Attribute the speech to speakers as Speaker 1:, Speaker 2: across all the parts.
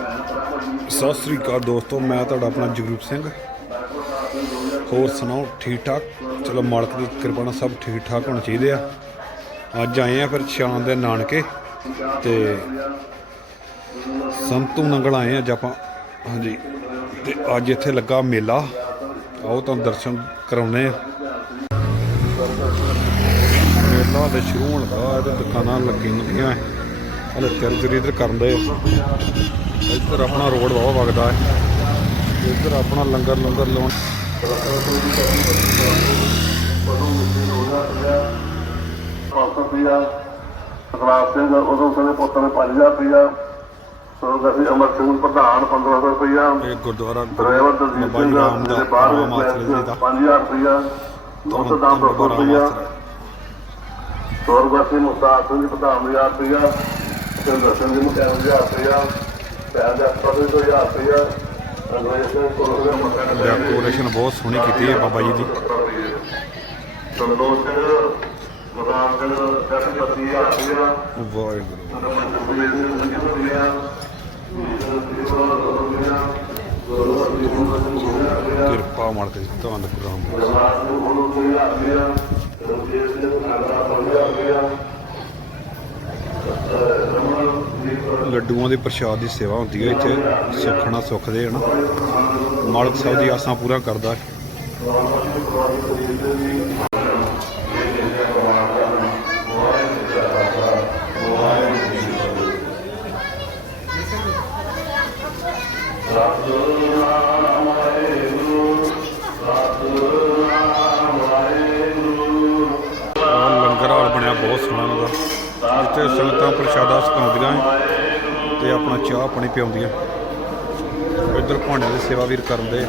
Speaker 1: ਸਤਿ ਸ੍ਰੀ ਅਕਾਲ ਦੋਸਤੋ, ਮੈਂ ਤੁਹਾਡਾ ਆਪਣਾ ਜਗਰੂਪ ਸਿੰਘ। ਹੋਰ ਸੁਣਾਓ, ਠੀਕ ਠਾਕ? ਚਲੋ ਮਾਲਕ ਦੀ ਕਿਰਪਾ ਨਾਲ ਸਭ ਠੀਕ ਠਾਕ ਹੋਣੇ ਚਾਹੀਦੇ ਆ। ਅੱਜ ਆਏ ਆ ਫਿਰ ਸ਼ਾਮ ਦੇ ਨਾਨਕੇ ਤੇ ਸੰਤੂ ਨੰਗਲ ਆਏ ਆ ਅੱਜ ਆਪਾਂ। ਹਾਂਜੀ, ਤੇ ਅੱਜ ਇੱਥੇ ਲੱਗਾ ਮੇਲਾ। ਆਓ ਤੁਹਾਨੂੰ ਦਰਸ਼ਨ ਕਰਾਉਨੇ ਆ। ਮੇਲਾ ਦੇ ਸ਼ੁਰੂ ਹੋਣ ਦਾ ਦੁਕਾਨਾਂ ਲੱਗੀਆਂ ਹੁੰਦੀਆਂ। ਹਲੇ ਤਿਰ ਤਿਰ ਇੱਧਰ ਕਰਨ ਦੇ ਇੱਧਰ ਆਪਣਾ ਰੋਡ ਬਹੁਤ ਵਗਦਾ ਹੈ। ਇੱਧਰ ਆਪਣਾ ਲੰਗਰ ਲੰਗਰ ਲਾਉਣ।
Speaker 2: ਸਤਨਾਮ ਸਿੰਘ ਉਦੋਂ ਸਾਡੇ ਪੁੱਤ ਨੇ 5000 ਰੁਪਇਆ ਸੋ ਅਸੀਂ ਅਮਰ ਸਿੰਘ ਪ੍ਰਧਾਨ 1500 ਰੁਪਇਆ
Speaker 1: ਇਹ ਗੁਰਦੁਆਰਾ
Speaker 2: ਡਰਾਈਵਰ ਦਲਜੀਤ
Speaker 1: ਬਾਬਾ ਜੀ
Speaker 2: ਸਿੰਘ
Speaker 1: ਦਾ
Speaker 2: ਬਾਹਰ
Speaker 1: ਰਾਮ ਆਸਰੇ ਜੀ ਦਾ
Speaker 2: 5000 ਰੁਪਇਆ ਦੋਸਤ ਦਾਮ
Speaker 1: ਬਾਬਾ ਰਾਮ
Speaker 2: ਰੁਪਇਆ
Speaker 1: ਆਸਰੇ।
Speaker 2: ਸੌਰਗਵਾਸੀ ਮੁਸਤਾਫ ਸਿੰਘ ਪ੍ਰਧਾਨ 1000 ਰੁਪਇਆ ਸਿੰਦਰ ਸਿੰਘ ਜੀ ਨੂੰ 1000 ਰੁਪਇਆ
Speaker 1: ਡੈਕੋਰੇਸ਼ਨ ਬਹੁਤ ਸੋਹਣੀ ਕੀਤੀ ਹੈ ਬਾਬਾ ਜੀ ਦੀ।
Speaker 2: ਸੰਦੋਸ਼ ਸਿੰਘ ਮਦਾਨ ਸਿੰਘ ਜਸ਼ਨ 30000 ਰੁਪਇਆ
Speaker 1: ਵਾਹਿਗੁਰੂ ਕਿਰਪਾ ਮਾਲਕ ਦੀ ਧੰਨ ਗੁਰਾਮ ਲੱਡੂਆਂ ਦੇ ਪ੍ਰਸ਼ਾਦ ਦੀ ਸੇਵਾ ਹੁੰਦੀ ਹੈ ਇੱਥੇ। ਸੁਖਣਾ ਸੁਖਦੇ ਹਨ? ਮਾਲਕ ਸਾਹਿਬ ਦੀ ਆਸਾਂ ਪੂਰਾ ਕਰਦਾ। ਹੈ ਲੰਗਰ ਹਾਲ ਬਣਿਆ, ਬਹੁਤ ਸੋਹਣਾ ਉਹਦਾ ਜਿੱਥੇ ਸੰਗਤਾਂ ਪ੍ਰਸ਼ਾਦਾ ਛਕਾਉਂਦੀਆਂ ਤੇ ਆਪਣਾ ਚਾਹ ਪਾਣੀ ਪਿਆਉਂਦੀਆਂ ਇੱਧਰ ਭਾਂਡੇ ਦੀ ਸੇਵਾ ਵੀਰ ਕਰਨ ਦੇ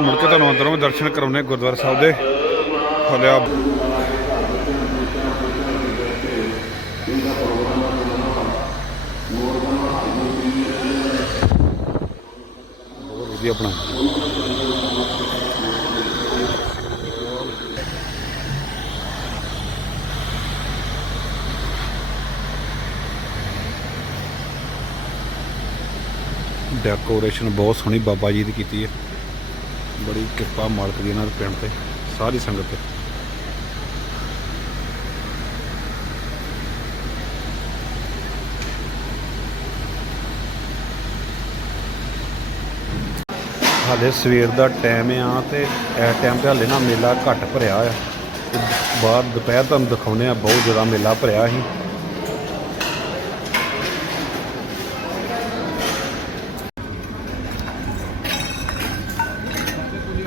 Speaker 1: ਮੁੜ ਕੇ ਤੁਹਾਨੂੰ ਅੰਦਰੋਂ ਵੀ ਦਰਸ਼ਨ ਕਰਾਉਣੇ ਗੁਰਦੁਆਰਾ ਸਾਹਿਬ ਦੇ। ਹਲਿਆ ਬਹੁਤ ਵਧੀਆ ਆਪਣਾ। ਡੈਕੋਰੇਸ਼ਨ ਬਹੁਤ ਸੋਹਣੀ ਬਾਬਾ ਜੀ ਦੀ ਕੀਤੀ ਹੈ। ਬੜੀ ਕਿਰਪਾ ਮਾਲਕ ਦੀ ਇਹਨਾਂ ਦੇ ਪਿੰਡ ਤੇ, ਸਾਰੀ ਸੰਗਤ ਤੇ। ਹਾਲੇ ਸਵੇਰ ਦਾ ਟਾਈਮ ਆ ਤੇ ਇਸ ਟਾਈਮ ਤੇ ਹਾਲੇ ਨਾ ਮੇਲਾ ਘੱਟ ਭਰਿਆ ਆ। ਬਾਹਰ ਦੁਪਹਿਰ ਤੁਹਾਨੂੰ ਦਿਖਾਉਨੇ ਆ, ਬਹੁਤ ਜ਼ਿਆਦਾ ਮੇਲਾ ਭਰਿਆ ਸੀ।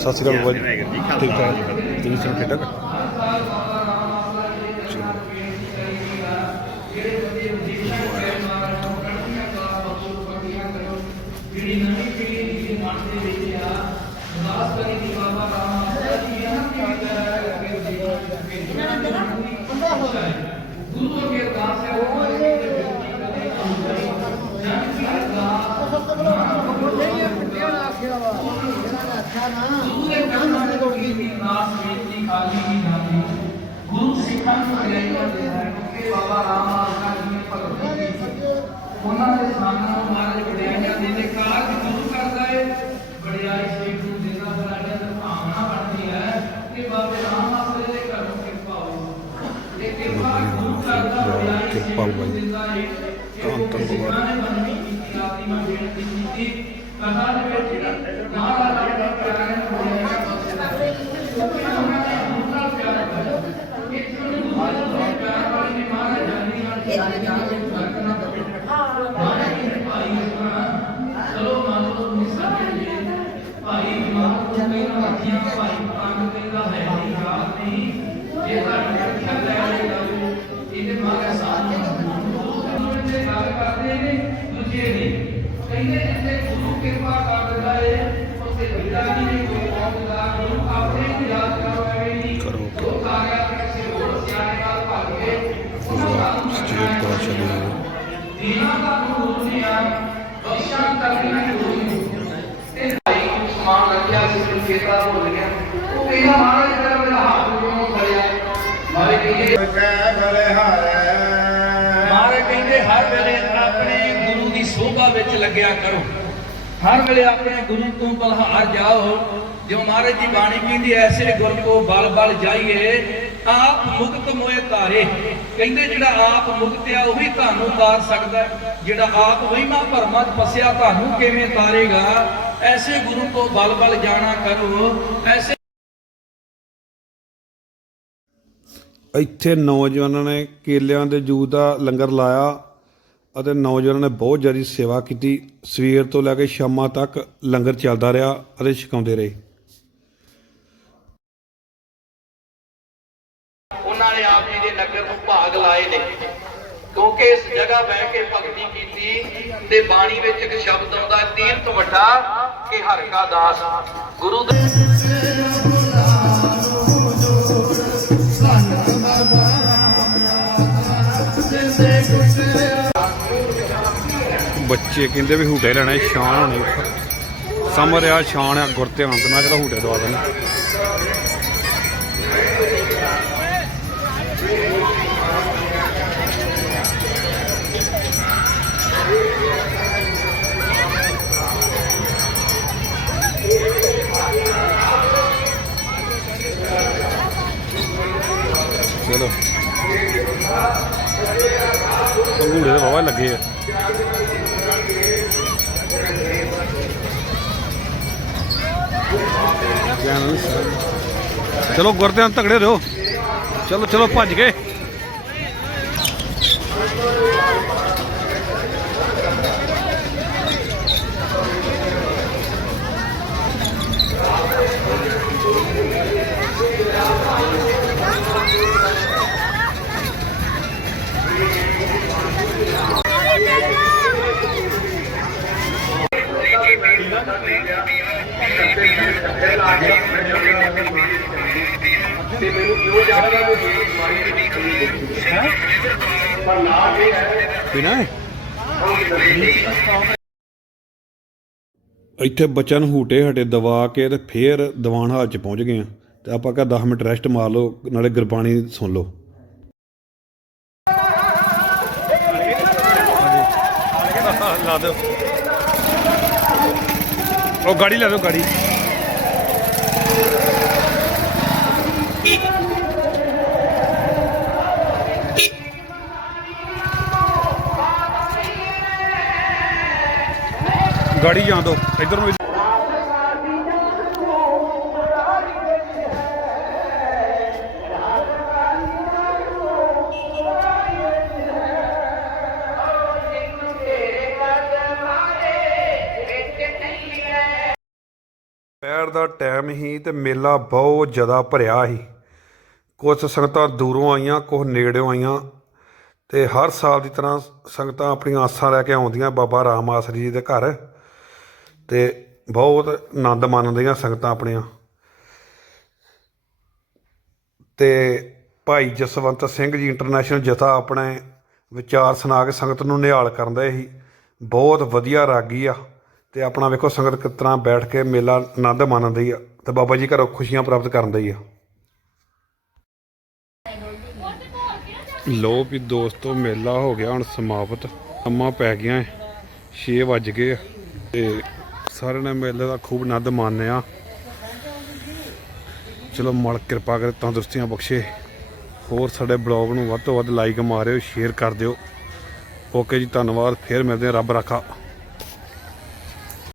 Speaker 1: ਸਤਿ ਸ਼੍ਰੀ ਅਕਾਲ ਬਾਬਾ ਜੀ ਠੀਕ ਠਾਕ ਤੁਸੀਂ ਸੁਣੋ ਠੀਕ ਠਾਕ ਚਲੋ।
Speaker 3: ਗੁਰੂ ਸਿੱਖਾਂ ਨੂੰ ਅਗਿਆਈ ਕਰਦੇ ਹਨ ਕਿ ਬਾਬਾ ਰਾਮ ਜੀ ਨੇ ਭਗਤ ਉਹਨਾਂ ਦੇ ਸਾਹਮਣੇ ਮਹਾਰਾਜ ਵਡਿਆਈਆਂ ਦੇ ਨੇ ਕਾਜ ਗੁਰੂ ਕਰਦਾ ਹੈ ਵਡਿਆਈ ਸੇਖ ਨੂੰ ਦੇਣਾ ਸਾਡਾ ਤਾਂ ਭਾਵਨਾ ਬਣਦੀ ਹੈ ਕਿ ਬਾਬੇ ਰਾਮ ਆਸਰੇ ਦੇ ਘਰ ਨੂੰ ਕਿਰਪਾ ਹੋਵੇ ਇਹ ਕਿਰਪਾ ਗੁਰੂ ਕਰਦਾ ਵਡਿਆਈ ਸੇਖ
Speaker 1: ਕਿਰਪਾ
Speaker 3: ਨੂੰ
Speaker 1: ਹੋਵੇ।
Speaker 3: ਦਿੰਦਾ ਹੈ
Speaker 1: ਧੰਨ ਧੰਨ
Speaker 3: ਸਿੱਖਾਂ
Speaker 1: ਬਾਬਾ।
Speaker 3: ਨੇ ਬੰਦੀ ਕੀਤੀ ਆਦੀ ਮੈਂ ਬੇਨਤੀ ਕੀਤੀ ਕਥਾ ਦੇ ਵਿੱਚ ਮਹਾਰਾਜ ਕਹਿੰਦਾ ਹੈ ਨਹੀਂ ਰਾਤ ਨਹੀਂ ਜੇ ਤੁਹਾਡੀ ਰੱਖਿਆ ਲੈ ਲਓ ਇਹਦੇ ਮਾਰੇ ਸਾਹਮਣੇ ਦੇ ਗੱਲ ਕਰਦੇ ਨੇ ਦੂਜੇ ਨਹੀਂ ਕਹਿੰਦੇ ਜਿੱਥੇ ਗੁਰੂ ਕਿਰਪਾ ਕਰ ਕਰੋ
Speaker 1: ਸਟੇਟ ਤੋਂ ਚਲੇ
Speaker 3: ਦੀਨਾ ਦਾ ਗੁਰੂ ਨੇ ਆ ਬਖਸ਼ਾਂ ਤੱਕ ਨਹੀਂ ਤੇ ਭਾਈ ਸਮਾਨ ਰੱਖਿਆ ਸੀ ਮੈਨੂੰ ਚੇਤਾ ਭੁੱਲ ਗਿਆ ਉਹ ਕਹਿੰਦਾ ਮਹਾਰਾਜ ਤੇਰਾ ਮੇਰਾ ਹੱਥ ਕਿਉਂ ਫੜਿਆ ਮਾਰੇ ਕਹਿੰਦੇ ਮਹਾਰਾਜ ਕਹਿੰਦੇ ਹਰ ਵੇਲੇ ਆਪਣੇ ਗੁਰੂ ਦੀ ਸੋਭਾ ਵਿੱਚ ਲੱਗਿਆ ਕਰੋ। ਹਰ ਵੇਲੇ ਆਪਣੇ ਗੁਰੂ ਤੋਂ ਬਲਹਾਰ ਜਾਓ। ਜੋ ਮਹਾਰਾਜ ਦੀ ਬਾਣੀ ਕਹਿੰਦੀ ਐਸੇ ਗੁਰ ਕੋ ਬਲ ਬਲ ਜਾਈਏ, ਆਪ ਮੁਕਤ ਮੋਏ ਧਾਰੇ। ਕਹਿੰਦੇ ਜਿਹੜਾ ਆਪ ਮੁਕਤ ਆ, ਉਹੀ ਤੁਹਾਨੂੰ ਤਾਰ ਸਕਦਾ ਜਿਹੜਾ ਆਪ ਵਹਿਮਾ ਭਰਮਾਂ 'ਚ ਫਸਿਆ, ਤੁਹਾਨੂੰ ਕਿਵੇਂ ਤਾਰੇਗਾ? ਐਸੇ ਗੁਰੂ ਤੋਂ ਬਲ ਬਲ ਜਾਣਾ ਕਰੋ। ਐਸੇ
Speaker 1: ਇੱਥੇ ਨੌਜਵਾਨਾਂ ਨੇ ਕੇਲਿਆਂ ਦੇ ਜੂਸ ਦਾ ਲੰਗਰ ਲਾਇਆ। ਅਤੇ ਨੌਜਵਾਨਾਂ ਨੇ ਬਹੁਤ ਜ਼ਿਆਦਾ ਸੇਵਾ ਕੀਤੀ। ਸਵੇਰ ਤੋਂ ਲੈ ਕੇ ਸ਼ਾਮਾਂ ਤੱਕ ਲੰਗਰ ਚੱਲਦਾ ਰਿਹਾ ਅਤੇ ਛਕਾਉਂਦੇ ਰਹੇ।
Speaker 3: ਉਹਨਾਂ ਨੇ ਆਪ ਜੀ ਦੇ ਨਗਰ ਨੂੰ ਭਾਗ ਲਾਏ ਨੇ। ਕਿਉਂਕਿ ਇਸ ਜਗ੍ਹਾ ਬਹਿ ਕੇ ਭਗਤੀ ਕੀਤੀ ਤੇ ਬਾਣੀ ਵਿੱਚ ਇੱਕ ਸ਼ਬਦ ਆਉਂਦਾ, ਤੀਰਥ ਵੱਡਾ ਕਿ ਹਰ ਕਾ ਦਾਸ। ਗੁਰੂ ਦੇ
Speaker 1: ਬੱਚੇ ਕਹਿੰਦੇ ਵੀ ਹੂਟੇ ਲੈਣੇ ਸ਼ਾਨ ਹੋਣੀ। ਸਮਰ ਸਮਝ ਰਿਹਾ ਸ਼ਾਨ ਆ ਗੁਰ ਧਿਆਨ ਤੇ ਮੈਂ ਕਿਹਾ ਹੂਟੇ ਦਵਾ ਦੇਣਾ ਚਲੋ। ਹੂਟੇ ਦੇ ਵਾਵਾ ਲੱਗੇ ਆ ਧਿਆਨ ਨਾਲ ਸਰ। ਚਲੋ ਗੁਰਦਿਆਂ ਤਗੜੇ ਰਹੋ। ਚਲੋ ਚਲੋ ਭੱਜ ਗਏ। ਪੀਣਾ ਹੈ। ਇੱਥੇ ਬੱਚਿਆਂ ਨੂੰ ਹੂਟੇ ਹਟੇ ਦਵਾ ਕੇ ਤੇ ਫੇਰ ਦੀਵਾਨ ਹਾਲ ਚ ਪਹੁੰਚ ਗਏ ਆ। ਤੇ ਆਪਾਂ ਕਹਾ 10 ਮਿੰਟ ਰੈਸਟ ਮਾਰ ਲਓ ਨਾਲੇ ਗੁਰਬਾਣੀ ਸੁਣ ਲਓ। ਲਾ ਦਿਓ। ਉਹ ਗਾੜੀ ਲੈ ਦਿਓ ਗਾੜੀ। ਗਾੜੀ ਜਾਣ ਦੋ। ਇੱਧਰ ਨੂੰ ਦੁਪਹਿਰ ਦਾ ਟਾਈਮ ਹੀ ਤੇ ਮੇਲਾ ਬਹੁਤ ਜ਼ਿਆਦਾ ਭਰਿਆ ਸੀ। ਕੁਝ ਸੰਗਤਾਂ ਦੂਰੋਂ ਆਈਆਂ ਕੁਝ ਨੇੜਿਓਂ ਆਈਆਂ ਤੇ ਹਰ ਸਾਲ ਦੀ ਤਰ੍ਹਾਂ ਸੰਗਤਾਂ ਆਪਣੀਆਂ ਆਸਾਂ ਲੈ ਕੇ ਆਉਂਦੀਆਂ, ਬਾਬਾ ਰਾਮ ਆਸਰੀ ਜੀ ਦੇ ਘਰ। ਤੇ ਬਹੁਤ ਆਨੰਦ ਮਾਣਦੀਆਂ ਸੰਗਤਾਂ ਆਪਣੀਆਂ। ਤੇ ਭਾਈ ਜਸਵੰਤ ਸਿੰਘ ਜੀ ਇੰਟਰਨੈਸ਼ਨਲ ਜਥਾ ਆਪਣੇ ਵਿਚਾਰ ਸੁਣਾ ਕੇ ਸੰਗਤ ਨੂੰ ਨਿਹਾਲ ਕਰਦੇ ਸੀ। ਬਹੁਤ ਵਧੀਆ ਰਾਗੀ ਆ ਤੇ ਆਪਣਾ ਵੇਖੋ ਸੰਗਤ ਕਿਸ ਤਰ੍ਹਾਂ ਬੈਠ ਕੇ ਮੇਲਾ ਆਨੰਦ ਮਾਣਦੀ ਆ ਤੇ ਬਾਬਾ ਜੀ ਘਰੋਂ ਖੁਸ਼ੀਆਂ ਪ੍ਰਾਪਤ ਕਰਨ ਦੀ ਆ। ਲੋ ਵੀ ਦੋਸਤੋ, ਮੇਲਾ ਹੋ ਗਿਆ, ਹੁਣ ਸਮਾਪਤ। ਅੰਮਾ ਪੈ ਗਿਆ 6 ਵੱਜ ਗਏ ਆ ਤੇ ਸਾਰਿਆਂ ਨੇ ਮੇਲੇ ਦਾ ਖੂਬ ਆਨੰਦ ਮਾਣਿਆ ਚਲੋ ਮਾਲਕ ਕਿਰਪਾ ਕਰੇ, ਤੰਦਰੁਸਤੀਆਂ ਬਖਸ਼ੇ। ਹੋਰ ਸਾਡੇ ਬਲੌਗ ਨੂੰ ਵੱਧ ਤੋਂ ਵੱਧ ਲਾਈਕ ਮਾਰਿਓ ਸ਼ੇਅਰ ਕਰ ਦਿਓ। ਓਕੇ ਜੀ, ਧੰਨਵਾਦ, ਫੇਰ ਮਿਲਦੇ ਹਾਂ, ਰੱਬ ਰਾਖਾ।